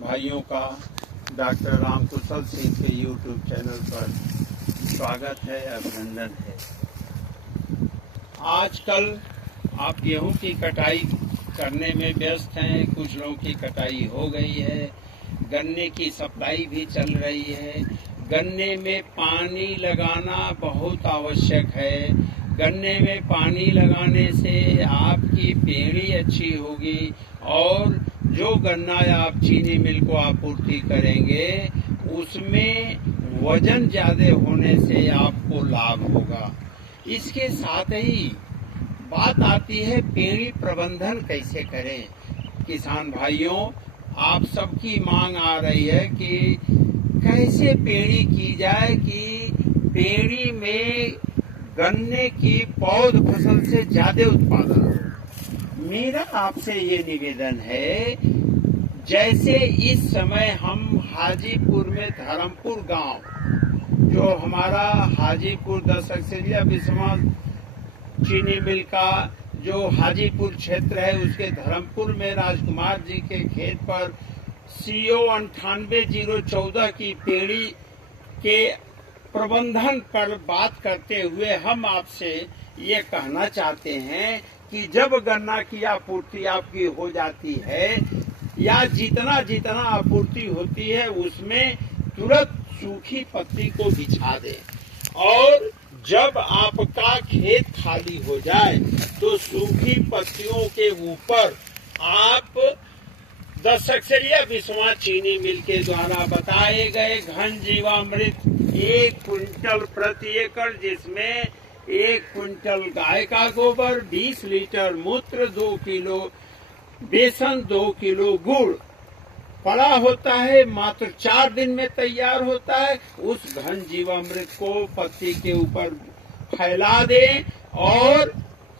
भाइयों का डॉक्टर रामकुशल सिंह के YouTube चैनल पर स्वागत है, अभिनंदन है। आजकल आप गेहूं की कटाई करने में व्यस्त हैं। कुछ लोगों की कटाई हो गई है, गन्ने की सप्लाई भी चल रही है। गन्ने में पानी लगाना बहुत आवश्यक है। गन्ने में पानी लगाने से आपकी पेड़ी अच्छी होगी और जो गन्ना आप चीनी मिल को आपूर्ति करेंगे उसमें वजन ज्यादा होने से आपको लाभ होगा। इसके साथ ही बात आती है पेड़ी प्रबंधन कैसे करें। किसान भाइयों, आप सबकी मांग आ रही है कि कैसे पेड़ी की जाए कि पेड़ी में गन्ने की पौध फसल से ज्यादा उत्पादन हो। मेरा आपसे ये निवेदन है, जैसे इस समय हम हाजीपुर में धर्मपुर गांव, जो हमारा हाजीपुर 10 अक्सरिया बिस्वा चीनी मिल का जो हाजीपुर क्षेत्र है, उसके धर्मपुर में राजकुमार जी के खेत पर CO 98-014 की पेड़ी के प्रबंधन पर बात करते हुए हम आपसे ये कहना चाहते हैं कि जब गन्ना की आपूर्ति आपकी हो जाती है या जितना जितना आपूर्ति होती है उसमें तुरंत सूखी पत्ती को बिछा दें और जब आपका खेत खाली हो जाए तो सूखी पत्तियों के ऊपर आप 10 अक्सरिया बिस्वा चीनी मिल के द्वारा बताए गए घन जीवामृत 1 क्विंटल प्रति एकड़, जिसमें 1 क्विंटल गाय का गोबर, 20 लीटर मूत्र, 2 किलो बेसन, 2 किलो गुड़ पड़ा होता है, मात्र 4 दिन में तैयार होता है। उस घन जीवामृत को पत्ती के ऊपर फैला दें और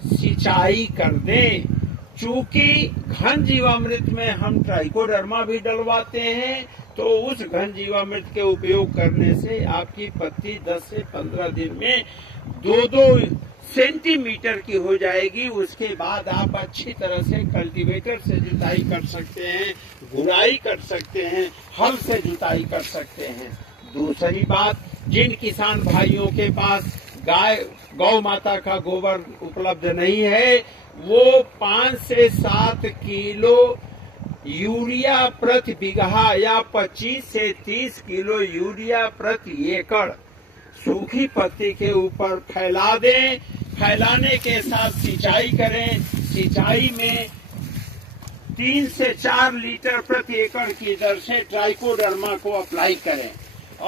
सिंचाई कर दें। चूंकि घन जीवामृत में हम ट्राइकोडर्मा भी डलवाते हैं, तो उस घन जीवामृत के उपयोग करने से आपकी पत्ती 10 से 15 दिन में 2-2 सेंटीमीटर की हो जाएगी। उसके बाद आप अच्छी तरह से कल्टीवेटर से जुताई कर सकते हैं, गुड़ाई कर सकते हैं, हल से जुताई कर सकते हैं। दूसरी बात, जिन किसान भाइयों के पास गौ माता का गोबर उपलब्ध नहीं है, वो 5 से 7 किलो यूरिया प्रति बीघा या 25 से 30 किलो यूरिया प्रति एकड़ सूखी पत्ती के ऊपर फैला दें। फैलाने के साथ सिंचाई करें। सिंचाई में 3 से 4 लीटर प्रति एकड़ की दर से ट्राइकोडर्मा को अप्लाई करें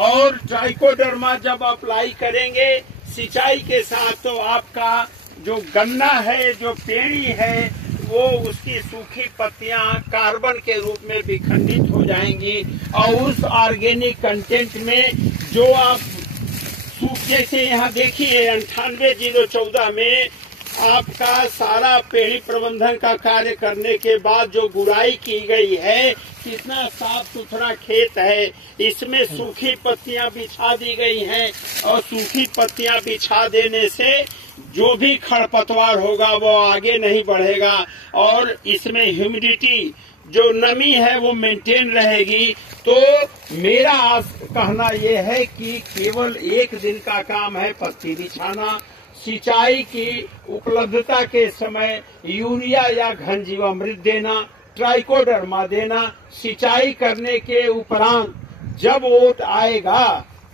और ट्राइकोडर्मा जब अप्लाई करेंगे सिंचाई के साथ, तो आपका जो गन्ना है, जो पेड़ी है, वो उसकी सूखी पत्तियां कार्बन के रूप में विखंडित हो जाएंगी और उस ऑर्गेनिक कंटेंट में जो आप जैसे यहाँ देखिए 98-014 में आपका सारा पेड़ी प्रबंधन का कार्य करने के बाद जो गुड़ाई की गई है, कितना साफ सुथरा खेत है, इसमें सूखी पत्तियां बिछा दी गई हैं और सूखी पत्तियां बिछा देने से जो भी खरपतवार होगा वो आगे नहीं बढ़ेगा और इसमें ह्यूमिडिटी जो नमी है वो मेंटेन रहेगी। तो मेरा कहना ये है कि केवल 1 दिन का काम है पत्ती बिछाना। सिंचाई की उपलब्धता के समय यूरिया या घन जीवामृत देना, ट्राइकोडर्मा देना। सिंचाई करने के उपरांत जब ओट आएगा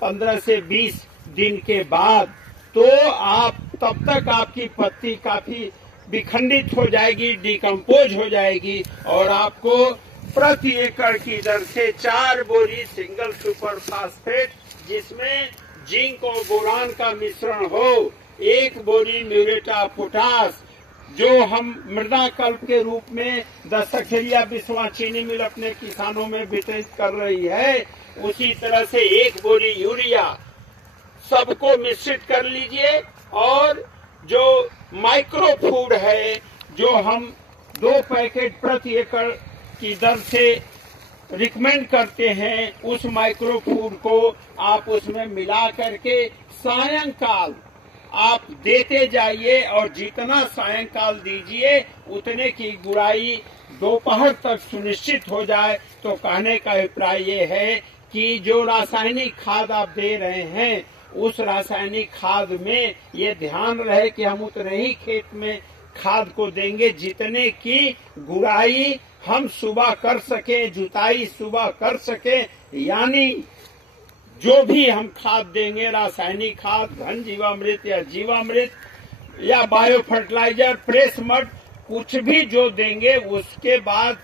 15 से 20 दिन के बाद, तो आप तब तक आपकी पत्ती काफी विखंडित हो जाएगी, डिकम्पोज हो जाएगी और आपको प्रति एकड़ की दर से 4 बोरी सिंगल सुपर फास्फेट, जिसमें जिंक और बोरान का मिश्रण हो, 1 बोरी म्यूरेट ऑफ पोटाश, जो हम मृदा कल्प के रूप में 10 अक्सरिया बिस्वा चीनी मिल अपने किसानों में वितरित कर रही है, उसी तरह से 1 बोरी यूरिया सबको मिश्रित कर लीजिए। और जो माइक्रो फूड है, जो हम 2 पैकेट प्रति एकड़ की दर से रिकमेंड करते हैं, उस माइक्रो फूड को आप उसमें मिला करके सायंकाल आप देते जाइए और जितना सायंकाल दीजिए उतने की गुड़ाई दोपहर तक सुनिश्चित हो जाए तो कहने का अभिप्राय ये है कि जो रासायनिक खाद आप दे रहे हैं उस रासायनिक खाद में ये ध्यान रहे कि हम उतने ही खेत में खाद को देंगे जितने की गुड़ाई हम सुबह कर सके, जुताई सुबह कर सके। यानी जो भी हम खाद देंगे, रासायनिक खाद, घन जीवामृत या जीवामृत या बायो फर्टिलाइजर, प्रेस मड, कुछ भी जो देंगे उसके बाद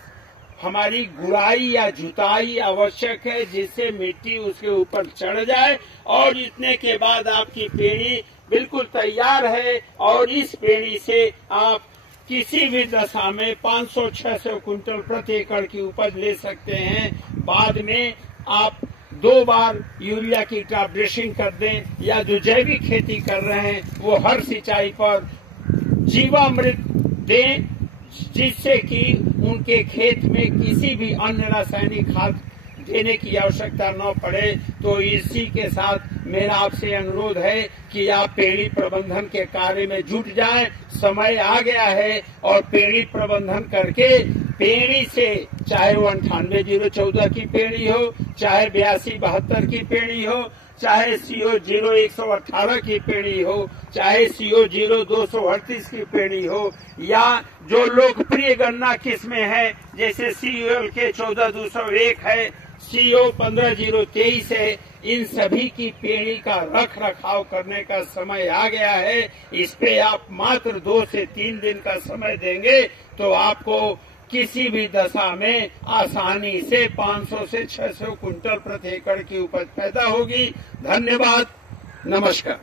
हमारी गुड़ाई या जुताई आवश्यक है जिससे मिट्टी उसके ऊपर चढ़ जाए और इतने के बाद आपकी पेड़ी बिल्कुल तैयार है और इस पेड़ी से आप किसी भी दशा में 500-600 कुंटल प्रति एकड़ की उपज ले सकते हैं। बाद में आप 2 बार यूरिया की टॉप ड्रेसिंग कर दें या जो जैविक खेती कर रहे हैं वो हर सिंचाई पर जीवामृत दें जिससे कि उनके खेत में किसी भी अन्य रासायनिक खाद देने की आवश्यकता न पड़े। तो इसी के साथ मेरा आपसे अनुरोध है कि आप पेड़ी प्रबंधन के कार्य में जुट जाएं। समय आ गया है और पेड़ी प्रबंधन करके पेड़ी से चाहे वो 98-014 की पेड़ी हो, चाहे 82-72 की पेड़ी हो, चाहे CO 0118 की पेड़ी हो, चाहे CO 0238 की पेड़ी हो या जो लोकप्रिय गन्ना किस्में हैं जैसे COL के 14201 है, CO 15023 है, इन सभी की पेड़ी का रख रखाव करने का समय आ गया है। इस पे आप मात्र 2 से 3 दिन का समय देंगे तो आपको किसी भी दशा में आसानी से 500 से 600 कुंटल प्रति एकड़ की उपज पैदा होगी। धन्यवाद, नमस्कार।